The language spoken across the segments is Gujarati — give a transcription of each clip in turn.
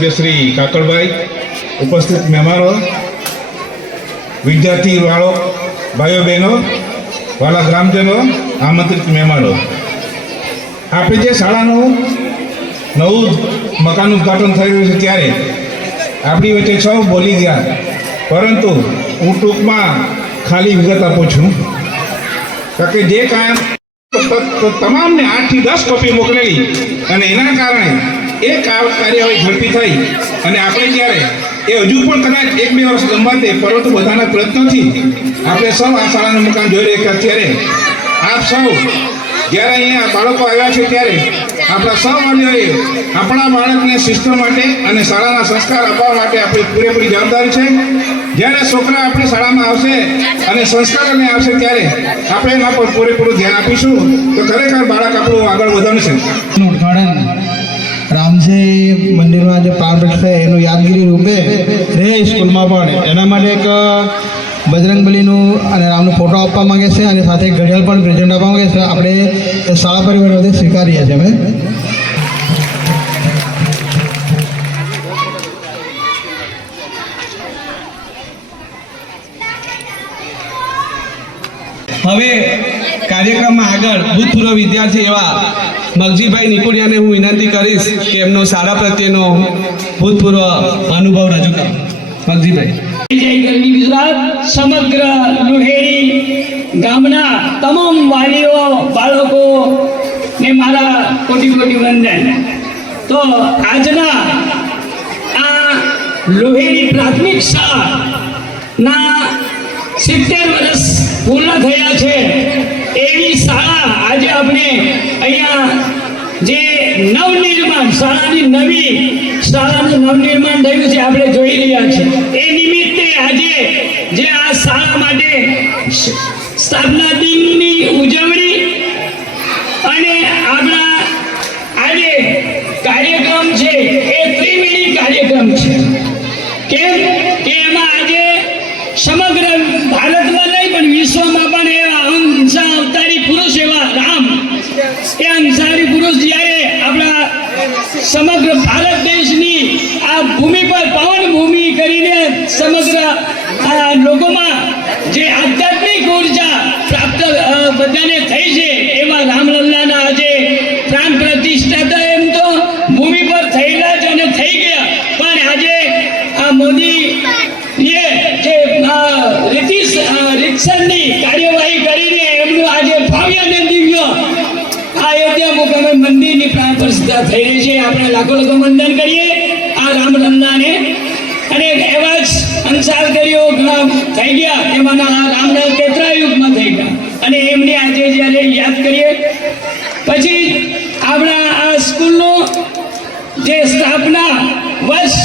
ધારાસભ્ય શ્રી કાકડભાઈ, ઉપસ્થિત મહેમાનો, વિદ્યાર્થી વાળો ભાઈઓ બહેનો, વાલા ગ્રામજનો, આમંત્રિત મહેમાનો, આપણે જે શાળાનું નવું મકાન ઉદ્ઘાટન થઈ રહ્યું છે ત્યારે આપણી વચ્ચે સૌ બોલી ગયા, પરંતુ હું ટૂંકમાં ખાલી વિગત આપું છું કે જે કામ તમામને 8 થી 10 કોપી મોકલેલી અને એના કારણે એ કાર્યવાહી ઝડપી થઈ અને આપણે જ્યારે એ હજુ પણ કદાચ 1-2 વર્ષ લંબાતે, પરંતુ બધાના પ્રયત્નોથી આપણે સૌ આ શાળાનું મકાન જોઈ રહ્યા ત્યારે આપ સૌ જ્યારે અહીંયા બાળકો આવ્યા છે ત્યારે આપણા સૌ વાલીઓએ આપણા બાળકને શિસ્ત માટે અને શાળાના સંસ્કાર આપવા માટે આપણી પૂરેપૂરી જવાબદારી છે. જ્યારે છોકરા આપણી શાળામાં આવશે અને સંસ્કારોને આવશે ત્યારે આપણે એના પર પૂરેપૂરું ધ્યાન આપીશું તો ખરેખર બાળક આપણું આગળ વધવાનું છે. ઉદઘાટન રામજી મંદિરમાં જે પ્રાણ છે એનું યાદગીરી રૂપે રહે સ્કૂલમાં પણ એના માટે એક બજરંગબલીનું અને રામનો ફોટો આપવા માંગે છે અને સાથે ઘડિયાળ પણ પ્રેઝન્ટ આપવા માંગે છે. આપણે શાળા પરિવાર વતી સ્વીકારીએ છીએ. અમે હવે કાર્યક્રમમાં આગળ ભૂતપૂર્વ વિદ્યાર્થી એવા મગજીભાઈ નિકુડિયાને હું વિનંતી કરીશ કે એમનો શાળા પ્રત્યેનો ભૂતપૂર્વ અનુભવ રજૂ કરો. મગજીભાઈ. જય ગરવી ગુજરાત. સમગ્ર લુહેરી ગામના તમામ વાલીઓ, બાળકો ને મારા કોટી કોટી વંદન. તો આજના આ લુહેરી પ્રાથમિક શાળાના 70 વર્ષ પૂર્ણ થયા છે એવી શાળા આજે આપણે અહીંયા જે નવનિર્માણ શાળાની નવી શાળાનું નવનિર્માણ થયું છે આપણે જોઈ રહ્યા છે. એ નિમિત્તે આજે જે આ શાળા માટે સ્થાપના દિનની ઉજવણી અને આપણા આજે કાર્યક્રમ છે એ ત્રિવેણી કાર્યક્રમ છે. કેમ કે એમાં આજે સમગ્ર ભારતમાં નહીં પણ વિશ્વમાં પણ એવા અહિંસા અવતારી પુરુષ એવા રામ, એ અંસારી પુરુષ જ્યારે આપણા સમગ્ર ભારત દેશની આ ભૂમિ પર પાવન ભૂમિ કરીને સમગ્ર લોકોમાં જે આધ્યાત્મિક ઉર્જા પ્રાપ્ત બધાને થઈ છે એવા રામલલ્લાના આજે પ્રાણ પ્રતિષ્ઠા તો એમ તો ભૂમિ પર થયેલા જ અને થઈ ગયા, પણ આજે આ મોદી જે રીતસરની કાર્યવાહી કરીને એમનું આજે ભવ્ય અને દિવ્ય અયોધ્યા મુકામે મંદિરની પ્રાણ પ્રતિષ્ઠા થઈ રહી છે. આપણે લાખો લોકો વંદન કરીએ આ રામલલ્લાને. અને એવા જ અંસારગરીઓ ઘણા થઈ ગયા, એમાંના આ રામના ત્રેતાયુગમાં થઈ ગયા અને એમને આજે જ્યારે યાદ કરીએ પછી આપણા આ સ્કૂલનો જે સ્થાપના વર્ષ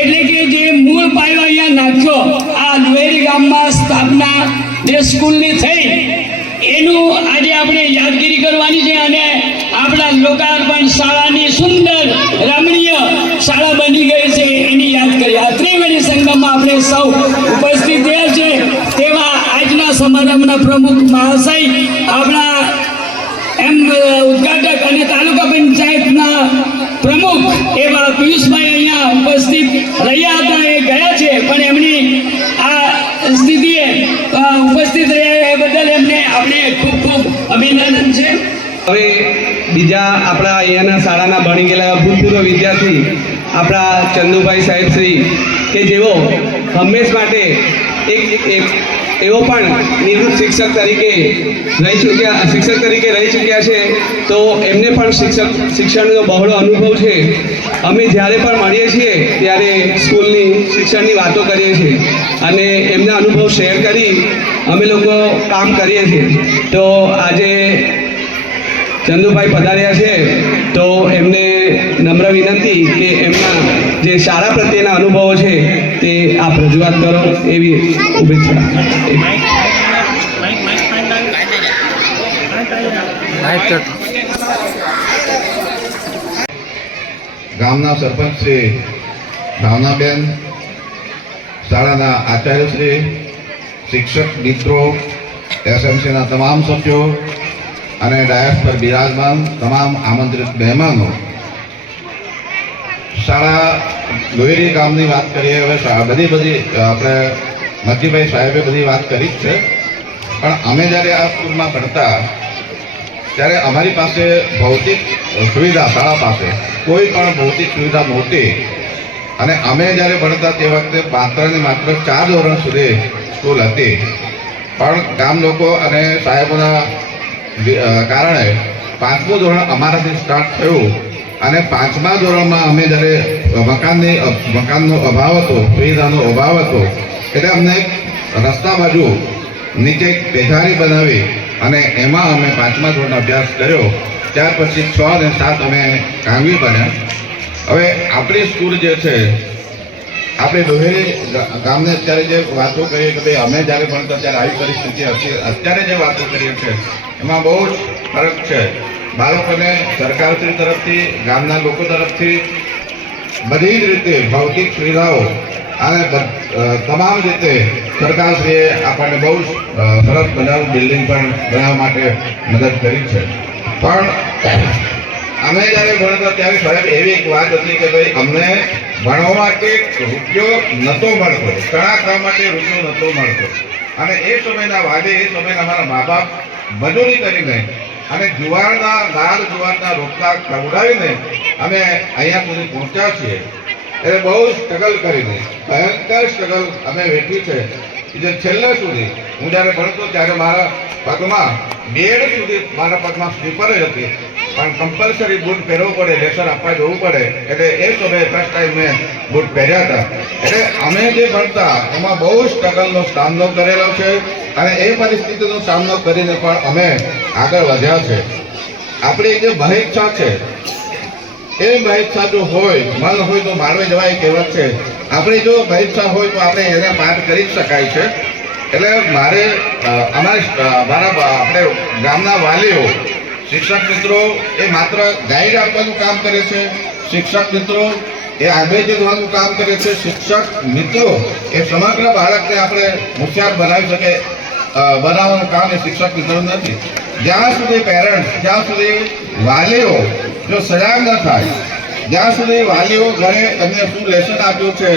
એટલે કે જે મૂળ પાયો અહીંયા નાખ્યો આ લુહેરી ગામમાં સ્થાપના જે સ્કૂલની થઈ એનું આજે આપણે યાદગીરી કરવાની છે અને આપણા લોકાર્પણ શાળાની સુંદર રમણીય શાળા બની ગઈ છે એની યાદ કરીએ. આ ત્રિવેણી સંગમમાં આપણે સૌ ઉપસ્થિત થયા છે તેવા આજના સમારંભના પ્રમુખ મહાશય, આપણા ઉદ્ઘાટક અને તાલુકા પંચાયતના પ્રમુખ એવા પિયુષભાઈ અહીંયા ઉપસ્થિત રહ્યા હતા. એ ગયા છે પણ એમની આ સ્થિતિએ ઉપસ્થિત રહ્યા એ બદલ એમને આપણે ખૂબ ખૂબ અભિનંદન છે. હવે બીજા આપણા અહીંયાના શાળાના ભણી ગયેલા ભૂતપૂર્વ વિદ્યાર્થી આપણા ચંદુભાઈ સાહેબ શ્રી કે જેઓ હંમેશ માટે એક એવો પણ નિવૃત્ત શિક્ષક તરીકે રહી ચૂક્યા છે, તો એમને પણ શિક્ષણનો બહોળો અનુભવ છે. અમે જ્યારે પણ મળીએ છીએ ત્યારે સ્કૂલની શિક્ષણની વાતો કરીએ છીએ અને એમના અનુભવ શેર કરી અમે લોકો કામ કરીએ છીએ. તો આજે ચંદુભાઈ પધાર્યા છે તો એમને નમ્ર વિનંતી કે એમના જે શાળા પ્રત્યેના અનુભવો છે તે આપ રજૂઆત કરો એવી શુભેચ્છા. ગામના સરપંચ શ્રી ભાવનાબેન, શાળાના આચાર્ય શ્રી, શિક્ષક મિત્રો, એસએમસીના તમામ સભ્યો અને ડાયસ પર બિરાજમાન તમામ આમંત્રિત મહેમાનો, શાળા લોહેરી ગામની વાત કરીએ, હવે બધી આપણે મજીભાઈ સાહેબે બધી વાત કરી જ છે. પણ અમે જ્યારે આ સ્કૂલમાં ભણતા ત્યારે અમારી પાસે ભૌતિક સુવિધા, શાળા પાસે કોઈ પણ ભૌતિક સુવિધા નહોતી. અને અમે જ્યારે ભણતા તે વખતે માત્ર ને માત્ર 4 ધોરણ સુધી સ્કૂલ હતી. પણ ગામ લોકો અને સાહેબોના કારણે 5મું ધોરણ અમારાથી સ્ટાર્ટ થયું. અને 5મા ધોરણમાં અમે જ્યારે મકાનનો અભાવ હતો, સુવિધાનો અભાવ હતો, એટલે અમને રસ્તા બાજુ નીચે એક પેઢારી બનાવી અને એમાં અમે 5મા ધોરણનો અભ્યાસ કર્યો. ત્યાર પછી 6 અને 7 અમે કાંગવી બન્યા. હવે આપણી સ્કૂલ જે છે, આપણે લોહેરી ગામને અત્યારે જે વાતો કરીએ કે ભાઈ અમે જ્યારે ભણતા ત્યારે આવી પરિસ્થિતિ હતી, અત્યારે જે વાતો કરીએ છીએ એમાં બહુ જ ફરક છે. બાળકોને સરકારશ્રી તરફથી, ગામના લોકો તરફથી બધી જ રીતે ભૌતિક સુવિધાઓ અને તમામ રીતે સરકારશ્રીએ આપણને બહુ જ સરસ મજાનું બિલ્ડિંગ પણ બનાવવા માટે મદદ કરી છે. પણ અમે જ્યારે ભણતા ત્યારે સાહેબ એવી એક વાત હતી કે ભાઈ અમને ભણવા માટે રૂપિયો નહોતો મળતો, કળા માટે રૂપિયો નહોતો મળતો. અને એ સમયના વાદે, એ સમયના અમારા મા બાપ મજૂરી કરીને અને દાળ જુવારના રોટલા ખવડાવીને અમે અહીંયા સુધી પહોંચ્યા છીએ. એટલે બહુ સ્ટ્રગલ કરીને, ભયંકર સ્ટ્રગલ અમે વેઠી છે. જે છેલ્લે સુધી હું જ્યારે ભણતો ત્યારે મારા પગમાં બેડ સુધી મારા પગમાં સ્લીપર જ હતી, પણ કમ્પલસરી બૂટ પહેરવું પડે, લેસન આપવા જવું પડે. એટલે એ સમયે ફર્સ્ટ ટાઈમ મેં બૂટ પહેર્યા હતા. એટલે અમે જે ભણતા એમાં બહુ સ્ટ્રગલનો સામનો કરેલો છે. અને એ પરિસ્થિતિનો સામનો કરીને પણ અમે આગળ વધ્યા છે. આપણી જે મહેચ્છા છે, એ મહેચ્છા જો હોય, મન હોય તો મારવે જવાય કહેવત છે. આપણી જો મહેચ્છા હોય તો આપણે એને પાર કરી જ શકાય છે. એટલે આપણે ગામના વાલીઓ, શિક્ષક મિત્રો એ માત્ર ગાઈડ આપવાનું કામ કરે છે. શિક્ષક મિત્રો એ આગળ જવાનું કામ કરે છે. શિક્ષક મિત્રો એ સમગ્ર બાળકને આપણે હોશિયાર બનાવી શકે, બનાવવાનું કામ એ શિક્ષક મિત્રો નથી. જ્યાં સુધી પેરેન્ટ્સ, જ્યાં સુધી વાલીઓ જો સજાગ ન થાય, જ્યાં સુધી વાલીઓ ઘરે એમને શું લેસન આપ્યું છે,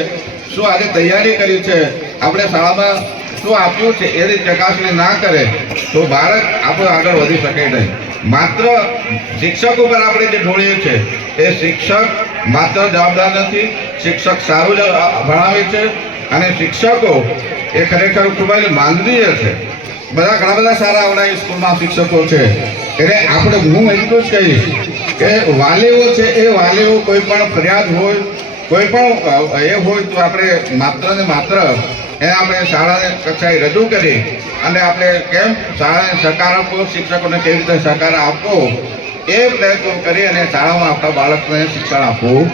શું આજે તૈયારી કરી છે, આપણે શાળામાં શું આપ્યું છે, એની ચકાસણી ના કરે તો બાળક આપણું આગળ વધી શકે નહીં. માત્ર શિક્ષક ઉપર આપણે જે ઢોળીએ છીએ એ શિક્ષક માત્ર જવાબદાર નથી. શિક્ષક સારું ભણાવે છે અને શિક્ષકો એ ખરેખર ખૂબ જ માનવીય છે. ઘણા બધા સારા આપણા સ્કૂલમાં શિક્ષકો છે. એટલે આપણે, હું એટલું જ કહીશ કે વાલીઓ છે એ વાલીઓ કોઈ પણ ફરિયાદ હોય, કોઈ પણ એ હોય તો આપણે માત્ર ને માત્ર એને આપણે શાળાને કક્ષાએ રજૂ કરી અને આપણે કેમ શાળાને સહકાર આપવો, શિક્ષકોને કેવી રીતે સહકાર આપવો, એ પ્રયત્નો કરી અને શાળામાં આપણા બાળકને શિક્ષણ આપવું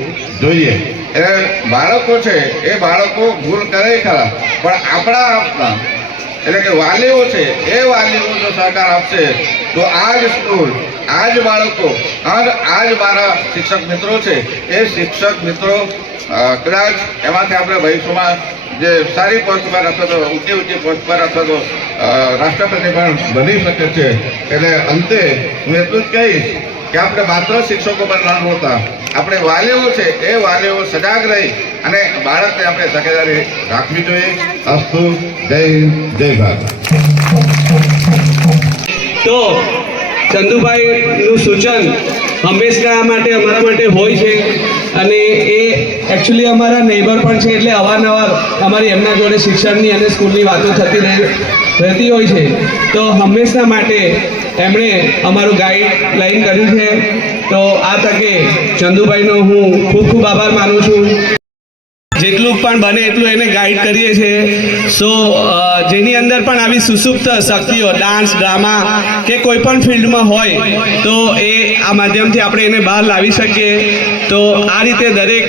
જોઈએ. એટલે બાળકો છે એ બાળકો ભૂલ કરે ખરા, પણ આપણા એટલે કે વાલીઓ છે એ વાલીઓ જો સહકાર આપશે તો આ જ સ્કૂલ, આ જ બાળકો અને આ જ મારા શિક્ષક મિત્રો છે એ શિક્ષક મિત્રો કદાચ એમાંથી આપણે ભવિષ્યમાં જે સારી પોસ્ટ પર અથવા તો ઊંચી પોસ્ટ પર અથવા તો રાષ્ટ્રપતિ પણ બની શકે છે. એટલે અંતે હું એટલું જ કહીશ કે આપણે માત્ર શિક્ષકો પર ન હોતા, આપણે વાલીઓ છે એ વાલીઓ સજાગ રહી અને બાળકને આપણે તકેદારી રાખવી જોઈએ. અસ્તુ. જય હિન્દ, જય ભારત. તો ચંદુભાઈનું સૂચન હંમેશા માટે અમારા માટે હોય છે. અને એ એકચ્યુઅલી અમારા નેબર પણ છે, એટલે અવારનવાર અમારી એમના જોડે શિક્ષણની અને સ્કૂલની વાતો થતી રહેતી હોય છે. તો હંમેશા માટે એમણે અમારું ગાઈડલાઈન કર્યું છે. તો આ તકે ચંદુભાઈનો હું ખૂબ ખૂબ આભાર માનું છું. જેટલું પણ બને એટલું એને ગાઈડ કરીએ છીએ. સો જેની અંદર પણ આવી સુસુપ્ત શક્તિઓ, ડાન્સ, ડ્રામા કે કોઈ પણ ફિલ્ડમાં હોય તો એ આ માધ્યમથી આપણે એને બહાર લાવી શકીએ. તો આ રીતે દરેક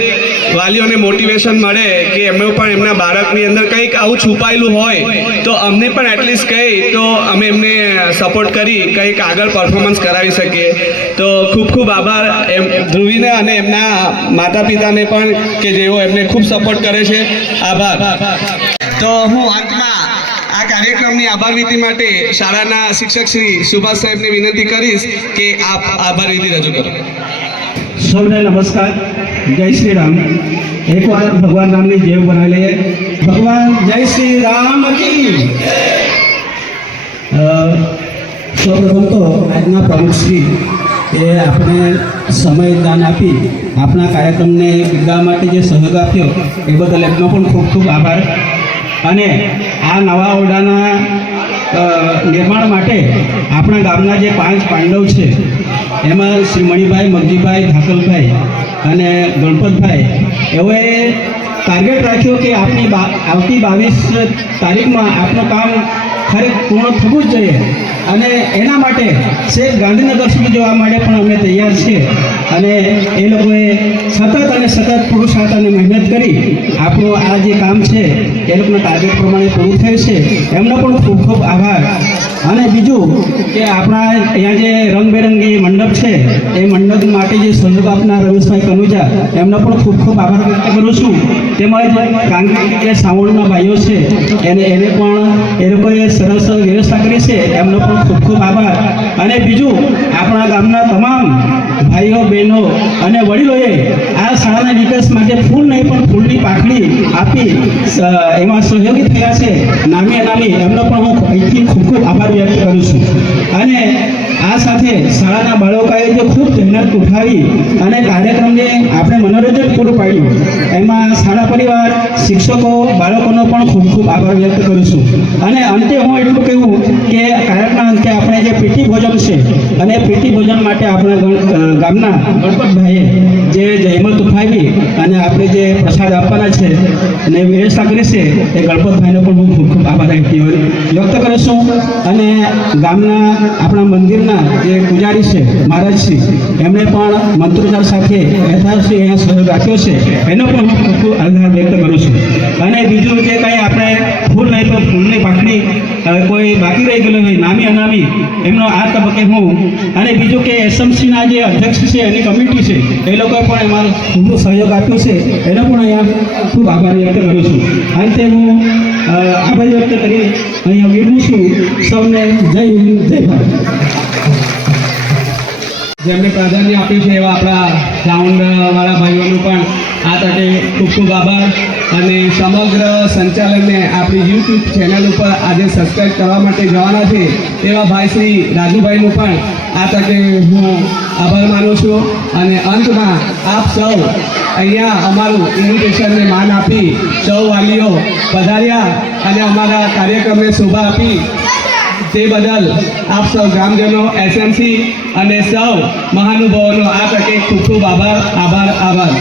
વાલીઓને મોટિવેશન મળે કે એમને પણ એમના બાળકની અંદર કંઈક આવું છુપાયેલું હોય તો અમને પણ એટલીસ્ટ કહી તો અમે એમને સપોર્ટ કરી કંઈક આગળ પરફોર્મન્સ કરાવી શકીએ. તો ખૂબ ખૂબ આભાર એમ ધ્રુવીને અને એમના માતા પિતાને પણ કે જેઓ એમને ખૂબ સપોર્ટ કરે છે. આભાર. તો હું અંતમાં આ કાર્યક્રમની આભાર વિધિ માટે શાળાના શિક્ષક શ્રી સુભાષ સાહેબને વિનંતી કરીશ કે આપ આભાર વિધિ રજૂ કરો. સૌને નમસ્કાર. જય શ્રી રામ. એક વાર ભગવાન રામની જય બનાવી લઈએ. ભગવાન જય શ્રી રામ કી. સૌપ્રથમ તો આજના પ્રમુખશ્રી એ આપણે સમય દાન આપી આપણા કાર્યક્રમને બિરદાવવા માટે જે સહયોગ આપ્યો એ બદલ એમનો પણ ખૂબ ખૂબ આભાર. અને આ નવા ઓરડાના નિર્માણ માટે આપણા ગામના જે 5 પાંડવ છે એમાં શ્રી મણિભાઈ, મગજીભાઈ, ધાકલભાઈ અને ગણપતભાઈ એઓએ ટાર્ગેટ રાખ્યો કે આપની આવતી 22 તારીખમાં આપનું કામ ખરેખર પૂર્ણ થવું જ જોઈએ અને એના માટે છેક ગાંધીનગર સુધી જવા માટે પણ અમે તૈયાર છીએ. અને એ લોકોએ સતત પુરુષાર્થ અને મહેનત કરી આપણું આ જે કામ છે એ લોકોના ટાર્ગેટ પ્રમાણે પૂરું થયું છે. એમનો પણ ખૂબ ખૂબ આભાર. અને બીજું કે આપણા અહીંયા જે રંગબેરંગી મંડપ છે એ મંડપ માટે જે સહયોગ આપનાર રમેશભાઈ કનુજા એમનો પણ ખૂબ ખૂબ આભાર વ્યક્ત કરું છું. તેમજ કાંકરી જે સાવણના ભાઈઓ છે એને પણ એ લોકોએ સરસ વ્યવસ્થા કરી છે એમનો પણ ખૂબ ખૂબ આભાર. અને બીજું આપણા ગામના તમામ ભાઈઓ બહેનો અને વડીલોએ આ શાળાના વિકાસ માટે ફૂલ નહીં પણ ફૂલની પાકડી આપી એમાં સહયોગી થયા છે નામી અનામી એમનો પણ હું અહીંથી ખૂબ ખૂબ આભાર વ્યક્ત કરું છું. અને આ સાથે શાળાના બાળકોએ જે ખૂબ મહેનત ઉઠાવી અને કાર્યક્રમને આપણે મનોરંજન પૂરું પાડ્યું એમાં શાળા પરિવાર, શિક્ષકો, બાળકોનો પણ ખૂબ ખૂબ આભાર વ્યક્ત કરું છું. અને અંતે હું એટલું કહેવું કે કાર્યક્રમના અંતે આપણે જે પ્રીતિ ભોજન છે અને પ્રીતિ ભોજન માટે આપણા ગામના ગણપતભાઈએ જે જહેમત ઉઠાવી અને આપણે જે પ્રસાદ આપવાના છે અને વ્યવસ્થા કરી છે એ ગણપતભાઈનો પણ હું ખૂબ ખૂબ આભાર વ્યક્ત કરું છું. અને ગામના આપણા મંદિરના જે પૂજારી છે મહારાજશ્રી એમણે પણ મંત્રોચ્ચાર સાથે યથાશ્રી અહીંયા સહયોગ આપ્યો છે એનો પણ હું ખૂબ ખૂબ આભાર વ્યક્ત કરું છું. અને બીજું જે કંઈ આપણે ફૂલ નહીં તો ફૂલની પાકડી કોઈ બાકી રહી ગયેલું હોય નામી અનામી એમનો આ તબક્કે હું અને બીજું કે એસએમસીના જે અધ્યક્ષ છે એની કમિટી છે એ લોકોએ પણ એમાં ખૂબ સહયોગ આપ્યો છે એનો પણ અહીંયા ખૂબ આભાર વ્યક્ત કરું છું. અંતે હું આભાર વ્યક્ત કરી અહીંયા વિરમું છું. સૌને જય હિન્દ, જય ભારત. જેમને પ્રાધાન્ય આપ્યું છે એવા આપણા સાઉન્ડવાળા ભાઈઓનું પણ આ તકે ખૂબ ખૂબ આભાર. અને સમગ્ર સંચાલનને આપણી યુટ્યુબ ચેનલ ઉપર આજે સબસ્ક્રાઈબ કરવા માટે જવાના છે એવા ભાઈ શ્રી રાજુભાઈનું પણ આ તકે હું આભાર માનું છું. અને અંતમાં આપ સૌ અહીંયા અમારું ઇન્વિટેશનને માન આપી સૌ વાલીઓ પધાર્યા અને અમારા કાર્યક્રમને શોભા આપી તે બદલ આપ સૌ ગ્રામજનો, એસએમસી અને સૌ મહાનુભાવોનો આ તકે ખૂબ ખૂબ આભાર.